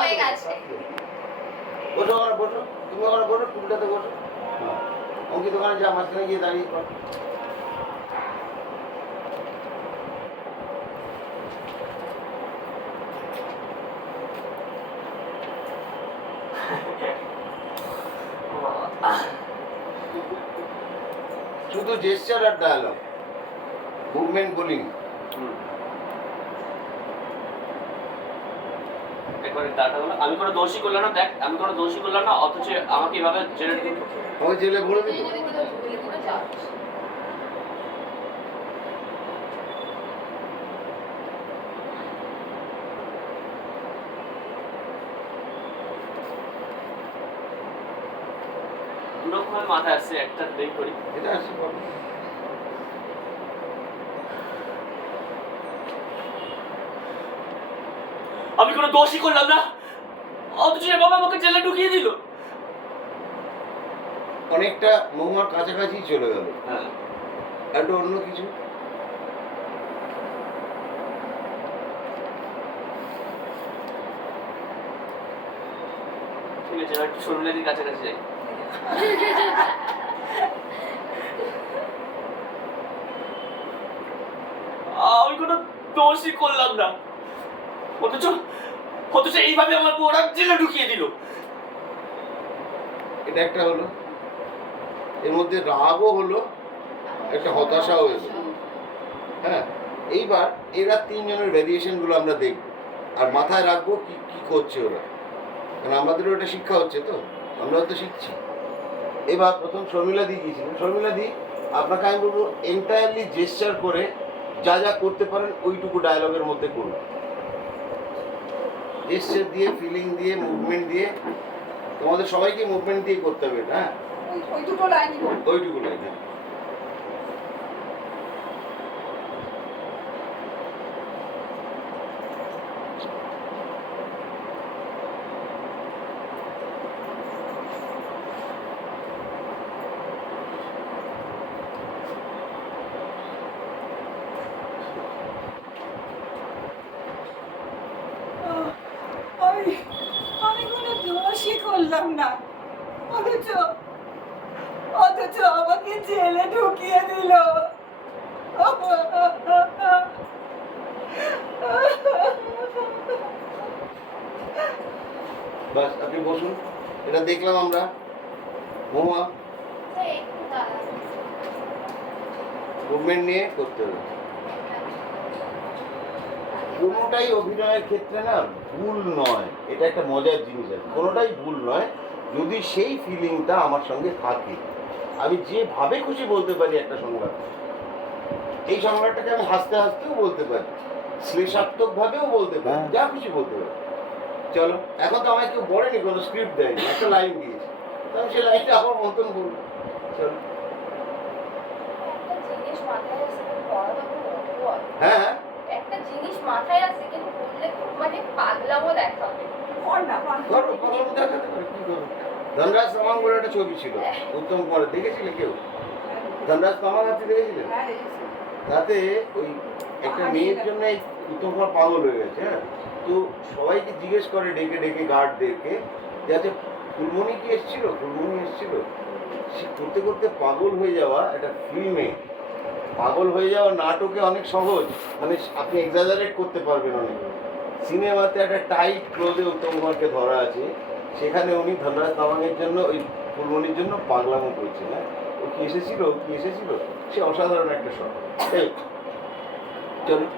হয়ে গেছে। বসো ওরা বসো, তুমি ওরা বসো, টুলটাতে বসো। অঙ্কিত দোকানে যা, মাঝখানে গিয়ে দাঁড়িয়ে পড়। শুধু জেস্চার আর ডায়ালগ, মুভমেন্ট বলিনি। আমি কোনো দোষই করলাম না, দেখ আমি কোনো দোষই করলাম না, অথচ আমাকে এভাবে জেলে ওই জেলে ভরে দিল। দুরকম মাথায় আসছে, একটা দেই করি এটা আসছে বলো। আমি কোনো দোষই করলাম না, অথচ বাবা আমাকে জেলে ঢুকিয়ে দিল। অনেকটা মহুয়ার কাছাকাছি চলে গেল। হ্যাঁ, একটা অন্য কিছু। ঠিক আছে, এবার একটু শর্মিলাদির কাছাকাছি যাই। আমি কোনো দোষই করলাম না, অথচ অথচ এইভাবে আমার ওরা জেলে ঢুকিয়ে দিল। এটা একটা হলো, এর মধ্যে রাগও হলো, একটা হতাশাও হলো। হ্যাঁ, এইবার এরা তিনজনের ভ্যারিয়েশনগুলো আমরা দেখব আর মাথায় রাখবো কি কি করছে ওরা, কারণ আমাদেরও এটা শিক্ষা হচ্ছে, তো আমরাও তো শিখছি। এবার প্রথম শর্মিলাদি গিয়েছিলেন। শর্মিলাদি, আপনাকে আমি বলবো এন্টায়ারলি জেস্চার করে যা যা করতে পারেন ওইটুকু ডায়ালগের মধ্যে করুন। জেস্চার দিয়ে, ফিলিং দিয়ে, মুভমেন্ট দিয়ে, তোমাদের সবাইকে মুভমেন্ট দিয়ে করতে হবে এটা। হ্যাঁ, ওইটুকু লাইনই বলবো। ওইটুকু লাইন। আমি কোনো দোষই করলাম না, অথচ অথচ আমাকে জেলে ঢুকিয়ে দিল। বাস, আপনি বসুন। এটা দেখলাম আমরা। মহুয়া, মুভমেন্ট নিয়ে করতে হবে। কোনোটাই অভিনয়ের ক্ষেত্রে না ভুল নয়, এটা একটা মজার জিনিস আছে। কোনোটাই ভুল নয় যদি সেই ফিলিংটা আমার সঙ্গে থাকে। আমি যেভাবে খুশি বলতে পারি একটা সংলাপ, এই সংলাপটাকে আমি হাসতে হাসতেও বলতে পারি, শ্লেষাত্মকভাবেও বলতে পারি, যা খুশি বলতে পারি। চলো, এখন তো আমায় কেউ বলেনি, কোনো স্ক্রিপ্ট দেয়নি, একটা লাইন দিয়েছে, তো আমি সেই লাইনটা আমার মতন বলবো। চলো। হ্যাঁ, একটা জিনিস মাথায় আসছে কিন্তু বললে মানে পাগলামো দেখাবে। করো, পাগলামো দেখাতে পারে, কি করবো। ধনরাজ তামাং বলে একটা ছবি ছিল উত্তম কুমারের, দেখেছিলে কেউ? ধনরাজ তামাং আপনি দেখেছিলেন? তাতে ওই একটা মেয়ের জন্য উত্তম কুমার পাগল হয়ে গেছে। হ্যাঁ, তো সবাইকে জিজ্ঞেস করে ডেকে ডেকে, গার্ডদেরকে, যাতে ফুলমণি কি এসেছিল, ফুলমণি এসেছিল। সে করতে করতে পাগল হয়ে যাওয়া একটা ফিল্মে, পাগল হয়ে যাওয়া নাটকে অনেক সহজ, মানে আপনি এক্সাজারেট করতে পারবেন অনেক। সিনেমাতে একটা টাইট ক্লোজে উত্তম কুমারকে ধরা আছে, সেখানে উনি ধনরাজ তামাংয়ের জন্য, ওই ফুলমণির জন্য পাগলামো করছেন। হ্যাঁ, ও কি এসেছিল, ও কি এসেছিল, সে অসাধারণ একটা শট। চলুন।